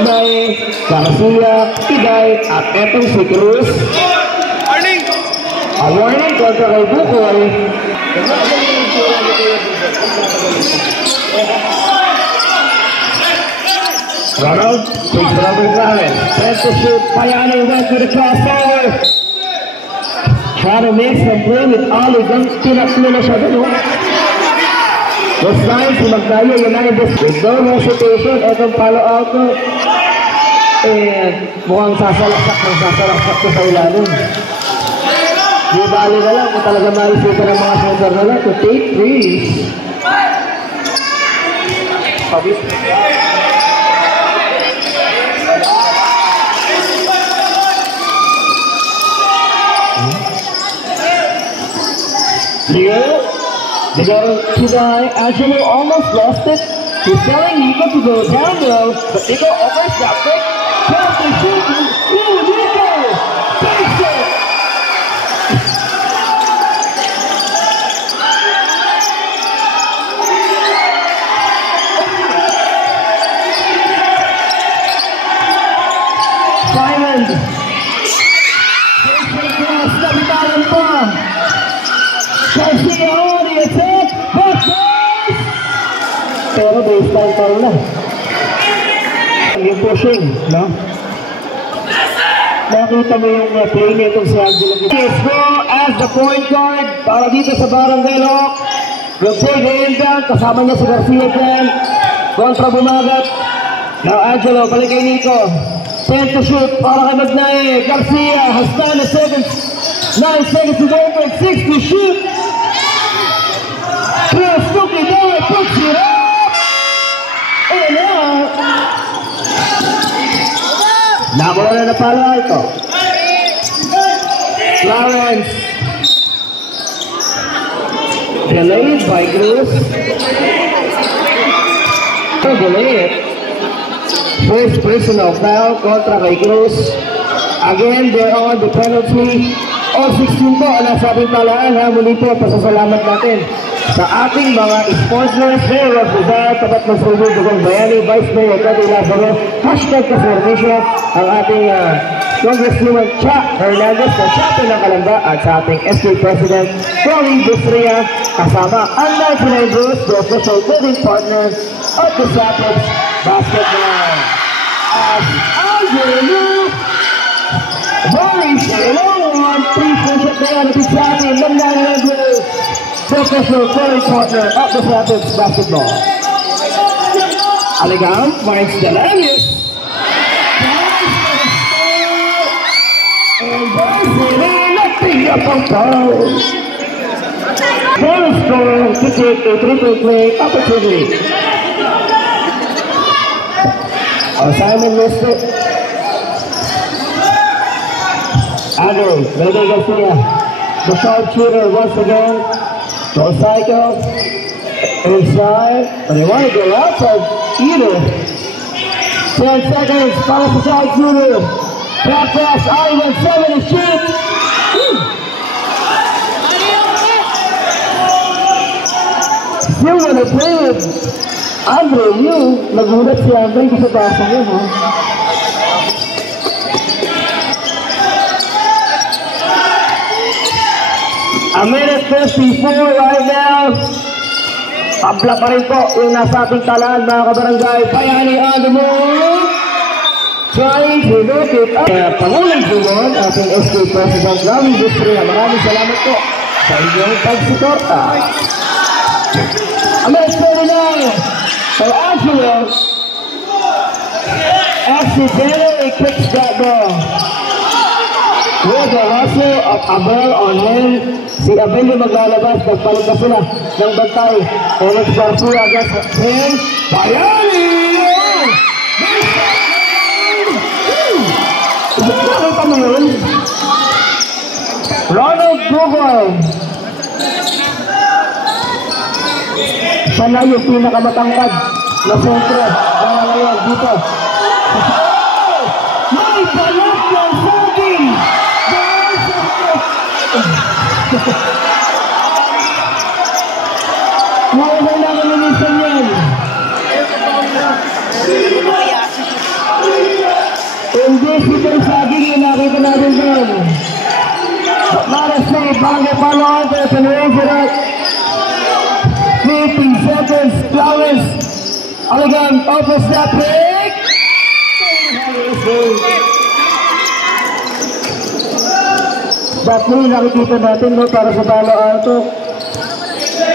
Magdaye, Garcia, Tiday, at etong si Cruz. Ang warning kontra kay Bukoy. Ronald, takes it over Garrett. Sets the shoot, Payano went to the crossover. Trying to make some play with Ali. Tinaklo na siya doon. This time, si Magdaye United with no hesitation. Etong follow out ko. Mukhang sasalaksak ko sa ilalim. Di bali na lang kung talaga maisita ng mga shooter na lang to take threes. Tiday actually almost lost it. He's telling Nico to go down low, but Nico overstepped it. Tells the shooter, Nico! Takes it! Simon! Takes it across, nabitawan pa! Garcia on the attack, but pero baseline pa rin na. Yung pushing, no? Nakita mo yung play niya itong si Angelo. Go as the point guard para dito sa Barangay Lock. Rotate the inbound, kasama niya si Garcia dyan. Kontra bumagat. Now Angelo, balik kay Nico. 10 to shoot para kay Magdaye. Garcia has 9 seconds. 9 seconds to go for 6 to shoot. Chris looking down, puts it up. And out. Nakuha na pala ito. Lawrence. Delayed by Cruz. Delayed. First personal foul kontra kay Cruz. Again, they're on the penalty. All 16 po, nasa ating talaan ha. Muli po, pasasalamat natin sa ating mga sponsors. Mayor of Rizal, Tapat Masulog, Dugang Bayani, Vice Mayor Cati Lazaro, hashtag Kasmernisya, ang ating Congresswoman Cha Hernandez, na chaplain ng Kalamba, at sa ating SK President, Tony Busria, kasama ang 99 Blues, the official building partners of the Sapiens Basketball. As Angelo Boris, long one, 3-point shot na yan, sa ating ng 99 Blues, professional building partner of the Sapiens Basketball. Aligang finds Delanius. And Barcelona nothing up on foul. Bonus score to take a triple play opportunity. Simon missed it. Andrew, Melody Garcia, the sharpshooter once again. Go cycle inside, but they want to go outside either. 10 seconds, para sa sharpshooter. Back pass, Ivan 7 to shoot. Still wanna play with Andre Liu. Nagulat si Andre kasi basa niya, ha? A minute 54 right now. Tabla pa rin po yung nasa ating talaan, mga kabarangay. Bayani on the move. Trying to look it up. Pangulang Bulon, ating SK President Rami Busria. Maraming salamat po sa inyong pagsuporta. A minute 39. So Angelo accidentally kicks that ball. With the hustle of Abel on him, si Abel yung maglalabas, nagpalit na sila ng bantay. Alex Garcia against him. Bayani! Nakita mo yun? Ronald Bugoy. Siya na yung pinakamatangkad na sentro na ngayon dito. May balot ng fogging! Wala na nalilisan yan. Indiscipline saging yung nakita natin doon. Marasay, Bangay Palo, can raise it up. 15 seconds, Flowers. Again, open step pick. That way, nakikita natin no, para sa Palo Alto.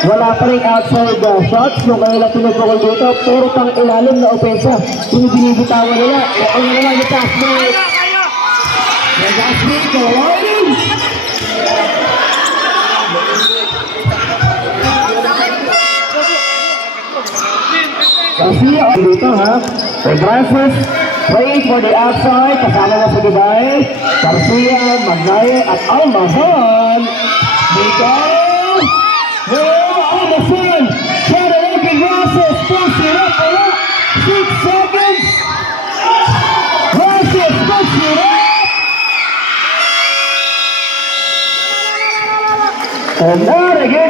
Wala pa rin outside shots yung kanilang pinagpukol dito. Puro pang ilalim na opensa. Yung binibitawan nila. Ako na naman yung task break. The task break, the warning. Garcia dito ha. The Francis wait for the outside. Kasama na si Giday. Garcia, Magnaye at Almazan. Dito. Almazan. Shadow Olympic Roses. Push it up. 6 seconds. Roses push it up. And not against